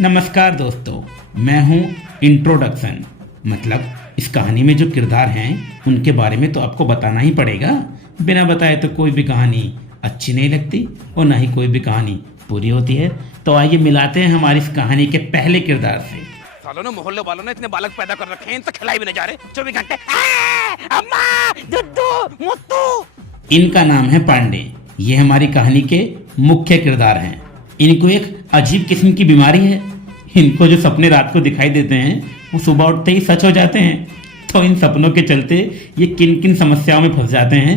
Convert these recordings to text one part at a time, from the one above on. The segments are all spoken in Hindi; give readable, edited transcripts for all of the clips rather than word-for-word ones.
नमस्कार दोस्तों, मैं हूं इंट्रोडक्शन। मतलब इस कहानी में जो किरदार हैं उनके बारे में तो आपको बताना ही पड़ेगा। बिना बताए तो कोई भी कहानी अच्छी नहीं लगती और ना ही कोई भी कहानी पूरी होती है। तो आइए मिलाते हैं हमारी इस कहानी के पहले किरदार से। सालों ने मोहल्ले वालों ने इतने बालक पैदा कर रखे हैं, इनसे खिलाई भी नहीं जा रहे 24 घंटे। अम्मा, दुद्धू, मुत्तू। इनका नाम है पांडे। ये हमारी कहानी के मुख्य किरदार हैं। इनको एक अजीब किस्म की बीमारी है। इनको जो सपने रात को दिखाई देते हैं वो सुबह उठते ही सच हो जाते हैं। तो इन सपनों के चलते ये किन किन समस्याओं में फंस जाते हैं।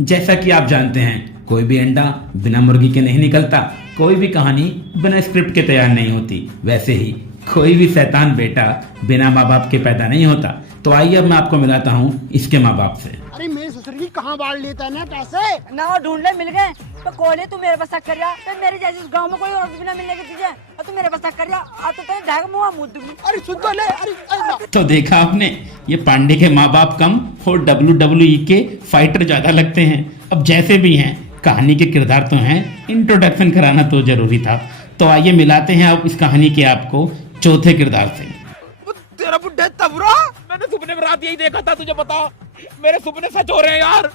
जैसा कि आप जानते हैं, कोई भी अंडा बिना मुर्गी के नहीं निकलता, कोई भी कहानी बिना स्क्रिप्ट के तैयार नहीं होती। वैसे ही कोई भी शैतान बेटा बिना माँ बाप के पैदा नहीं होता। तो आइए अब मैं आपको मिलाता हूँ इसके माँ बाप से। अरे मेरे ससुर की कहाँ बाढ़ लेता है ना पैसे ना वो ढूंढने मिल गए तो कोले तू मेरे पास शक कर रहा है। मेरे जैसे इस गांव में कोई और भी ना मिलने की चीजें और तू मेरे पास शक कर रहा आ तो तेरे ढाक मुंह मुंह दूंगी। अरे सुन तो ले अरे तो देखा आपने, ये पांडे के माँ बाप कम और WWE के फाइटर ज्यादा लगते हैं। अब जैसे भी हैं, कहानी के किरदार तो हैं, इंट्रोडक्शन कराना तो जरूरी था। तो आइए मिलाते हैं अब इस कहानी के आपको चौथे किरदार से। तेरा बुड्ढे तबरा, मैंने सुपने में रात यही देखा था। तुझे बता, मेरे सुपने सच हो रहे हैं यार।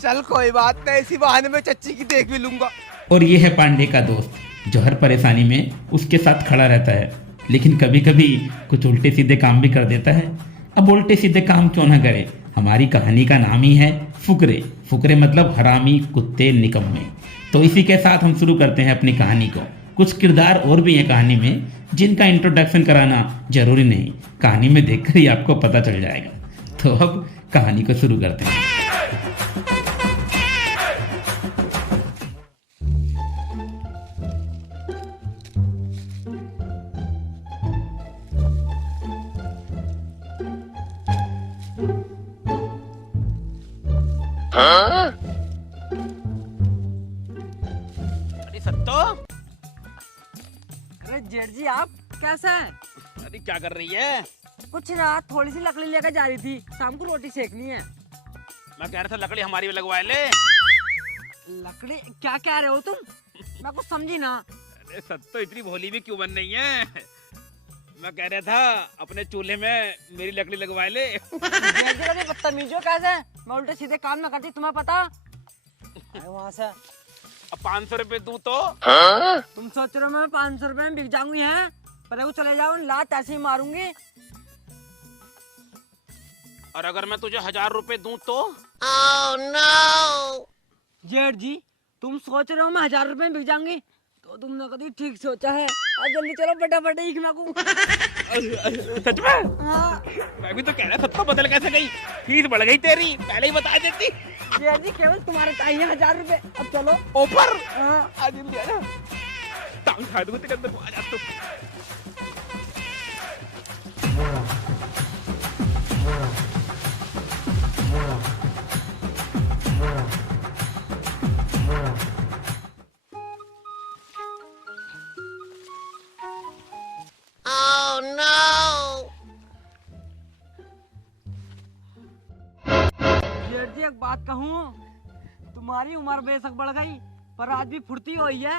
चल कोई बात नहीं, इसी बहाने में चच्ची की देख भी लूंगा। और ये है पांडे का दोस्त, जो हर परेशानी में उसके साथ खड़ा रहता है, लेकिन कभी कभी कुछ उल्टे सीधे काम भी कर देता है। अब उल्टे सीधे काम क्यों ना करे, हमारी कहानी का नाम ही है फुकरे। फुकरे मतलब हरामी, कुत्ते, निकम्मे। तो इसी के साथ हम शुरू करते हैं अपनी कहानी को। कुछ किरदार और भी हैं कहानी में जिनका इंट्रोडक्शन कराना जरूरी नहीं, कहानी में देखकर ही आपको पता चल जाएगा। तो अब कहानी को शुरू करते हैं। अरे सत्तो, अरे जेठ जी आप कैसे हैं? अरे क्या कर रही है? कुछ ना, थोड़ी सी लकड़ी लेकर जा रही थी, शाम को रोटी सेकनी है। मैं कह रहा था लकड़ी हमारी भी लगवा ले। लकड़ी क्या कह रहे हो तुम? मैं कुछ समझी ना। अरे सत्तो, इतनी भोली भी क्यों बन रही है? मैं कह रहा था अपने चूल्हे में मेरी लकड़ी लगवा ले। जेठ जी कभी बदतमीज हो कैसे? मैं उल्टे सीधे काम ना करती, तुम्हें पता? अरे वहाँ से अब 500 रुपए दूं तो? तुम सोच रहे हो मैं 500 रुपए में बिक जाऊंगी हैं? पर वो चले जाओ, लात ऐसे ही मारूंगी। और अगर मैं तुझे 1000 रुपए दूं तो? जेठ जी तुम सोच रहे हो मैं 1000 रुपए में बिक जाऊंगी तो तुमने कभी ठीक सोचा है। और जल्दी चलो, फटाफट ईख मांगू। सच में? हाँ मैं भी तो कह रहा सत्तो, बदल कैसे गई? फीस बढ़ गई तेरी, पहले ही बता देती। जेठ जी केवल तुम्हारे चाहिए 1000 रुपए। अब चलो। ऑफर हाँ आज जल्दी आ जा। टांग खा दूंगा तेरे अंदर को, आ जा तू। जेठ जी एक बात कहूँ, तुम्हारी उम्र बेशक बढ़ गई पर आज भी फुर्ती हुई है।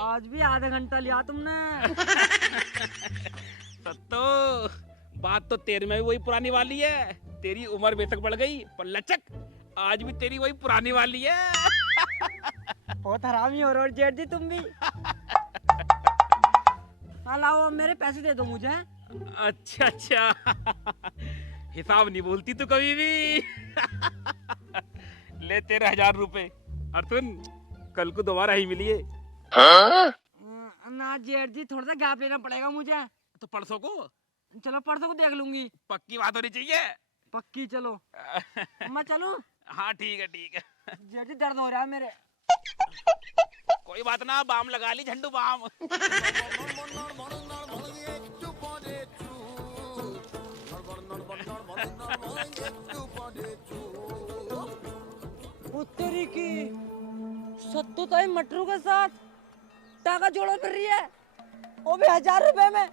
आज भी आधा घंटा लिया तुमने। सत्तो, बात तो तेरे में भी वही पुरानी वाली है। तेरी उम्र बेशक बढ़ गई पर लचक आज भी तेरी वही पुरानी वाली है। बहुत हरामी हो रहे हो जेठ जी तुम भी। हाँ लाओ, अब मेरे पैसे दे दो मुझे। अच्छा अच्छा, हिसाब नहीं बोलती तू कभी भी। ले तेरे 1000 रुपए। और सुन, कल को दोबारा ही मिलिए। ना जेठ जी, थोड़ा सा गैप लेना पड़ेगा मुझे। तो परसों को? चलो परसों को देख लूंगी। पक्की बात होनी चाहिए। पक्की। चलो मैं चलूं? हाँ ठीक है ठीक है। जेठ जी दर्द हो रहा है मेरे। कोई बात ना, बाम लगा ली, झंडू बाम। उत्तरी की सत्तू तो मटरू के साथ टाका जोड़ा कर रही है, वो भी 1000 रुपए में।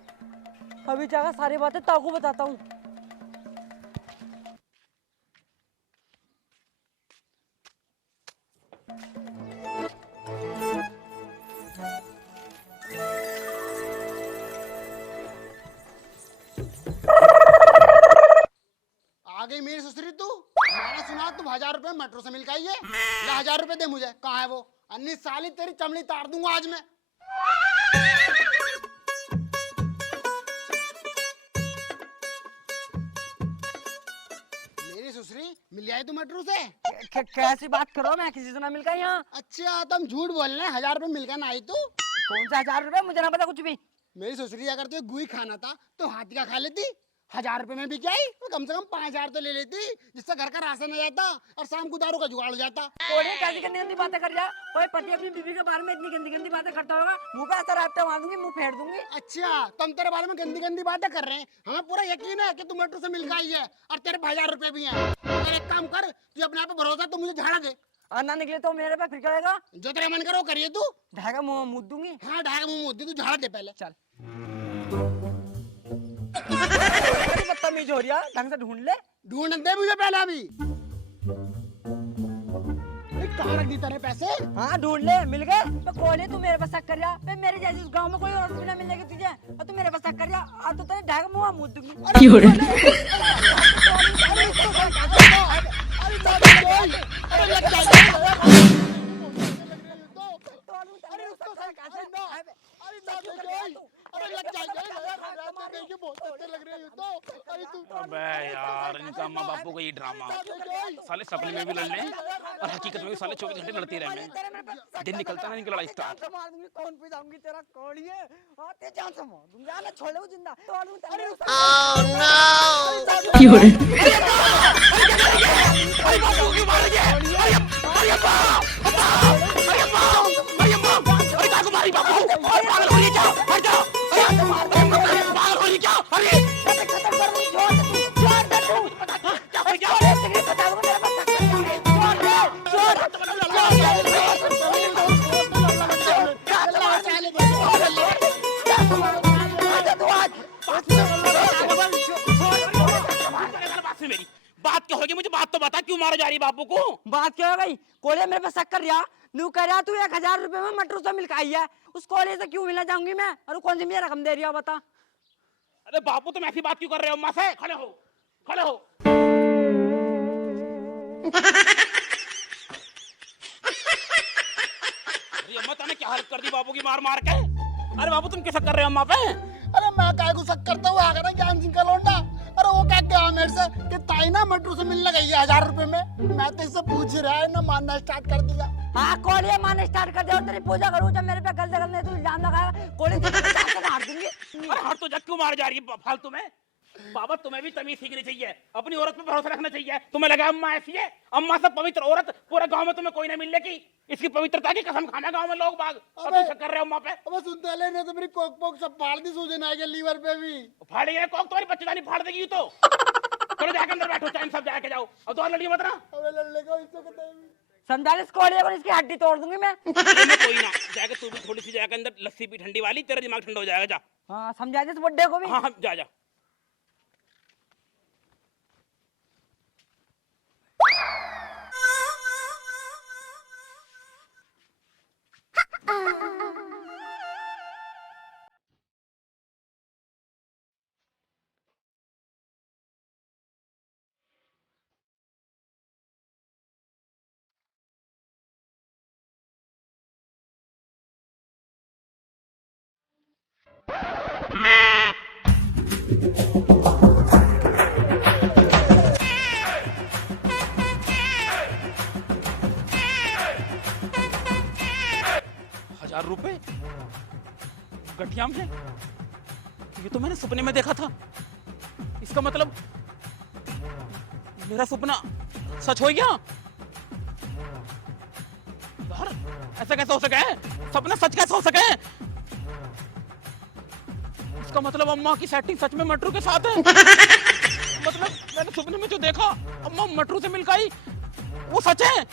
अभी जाकर सारी बातें ताकू बताता हूँ। रुपए मेट्रो से मिल के आई है। ले 1000 रुपए दे मुझे। कहाँ है वो? अन्नी साली तेरी चमड़ी तार दूंगा आज मैं। मेरी सुसरी मिल आई तू मेट्रो से? कैसी बात करो, मैं किसी से ना मिल गई यहाँ। अच्छा तुम झूठ बोल रहे हैं, 1000 रुपए मिल गया ना आई तू? कौन सा 1000 रुपए, मुझे ना पता कुछ भी। मेरी ससुरी अगर तुझे गुई खाना था तो हाथी का खा लेती। 1000 रुपए में भी क्या ही, वो कम से कम 5000 तो ले लेती, जिससे घर का राशन आ जाता और शाम को दारू का जुगाड़ हो जाता। कोड़े कैसी गंदी गंदी बातें कर रहा है? कोई पति अपनी बीवी के बारे में इतनी गंदी गंदी बातें करता होगा, मुंह पे ऐसा रैपटा मार दूंगी, मुंह फेर दूंगी। अच्छा तुम तेरे बारे में गंदी गंदी बातें कर रहे हैं, हमें पूरा यकीन है कि तू मेट्रो से मिल के आई है और तेरे 1000 रुपए भी हैं। अगर एक काम कर, तुझे अपने आप पे भरोसा तो मुझे झाड़ा दे। और ना निकले तो मेरे पे फिर क्या होगा? जो तेरा मन करो करिए तू। ढागा मुंह मुद दूंगी। हाँ ढाका मुंह मुद्दी, तू झाड़ा दे पहले। चल बदतमीज हो रही है, ढंग से ढूंढ ले। ढूंढ दे मुझे पहले अभी। कहाँ रख दी तेरे पैसे? हाँ ढूंढ ले, मिल गए। तो कोले तू मेरे पे शक कर रहा है, मेरे जैसी उस गांव में कोई औरत भी ना मिलेगी तुझे, और तू मेरे पे शक कर रहा है। और तो तेरे ढागा मुंह मुद दूंगी। अबे यार, इनका अम्मा बापू का ये ड्रामा। साले सपने में भी लड़ लें और हकीकत में भी साले 24 घंटे लड़ते रहने। दिन निकलता ना इनकी लड़ाई स्टार्ट। मार दूंगी, कौन पे जाऊंगी, तेरा कौड़ी है। और तेरे जान से मार दूंगी, आना छोड़े वो जिंदा। बात क्या होगी, मुझे बात तो बता, क्यों मारा जा रही बापू को? बात क्या हो गई? कोले मेरे पे शक कर रहा, नू कह रहा तू 1000 रुपए में मेट्रो से मिल के आई है। उस कोले से क्यों मिला जाऊंगी मैं? और कौन सी मुझे रकम दे रही है बता। अरे बापू तुम ऐसी बात क्यों कर रहे हो? अम्मा से खड़े हो, खड़े हो। अरे अम्मा तूने क्या हालत कर दी बापू की मार मार के? अरे बापू तुम कैसा कर रहे हो अम्मा पे? अरे मैं काय को शक करता हूँ, आगे ना ज्ञान सिंह का लौंडा। अरे वो क्या कहा मेरे से कि ताई ना मेट्रो से मिलने गई है 1000 रुपए में। मैं तो इससे पूछ रहा है ना, मानना स्टार्ट कर दिया। हाँ कोले मारने स्टार्ट कर दे और तेरी पूजा करूँ जब मेरे पे गलत गलत तू इल्जाम लगाया। कोले से मार दूंगी। अरे हर तो जग क्यों मार जा रही है फालतू में? बाबा तुम्हें भी तमीज सीखनी चाहिए, अपनी औरत पे भरोसा रखना चाहिए। तुम्हें लगा अम्मा ऐसी है? अम्मा से पवित्र औरत पूरे गांव में तुम्हें कोई नहीं मिलने की। इसकी पवित्रता की कसम खाना गांव में लोग बाग। अब तुम शक कर रहे हो अम्मा पे? अब सुनते ले ने तो मेरी कोक पोक सब फाड़ दी, सूजन आ गया लीवर पे भी। फाड़ गया कोक, तुम्हारी बच्चेदानी फाड़ देगी तो। चलो जाके अंदर बैठो, चाइन सब जाके जाओ। अब तो लड़िए मत ना। अबे लड़ने को इसको कहते हैं। समझा ले, इस कोले को इसकी हड्डी तोड़ दूंगी मैं। कोई ना, जाके तू भी थोड़ी सी जाके अंदर लस्सी पी ठंडी वाली, तेरा दिमाग ठंडा हो जाएगा। जा। हाँ समझा दे इस बुड्ढे को भी। हाँ हाँ जा जा। ₹1000 गठिया में? ये तो मैंने सपने में देखा था। इसका मतलब मेरा सपना सच हो गया। यार ऐसा कैसे हो सका है? सपना सच कैसे हो सका है? इसका मतलब अम्मा की सेटिंग सच में मटरू के साथ है। मतलब मैंने सपने में जो देखा अम्मा मटरू से मिल के आई वो सच है।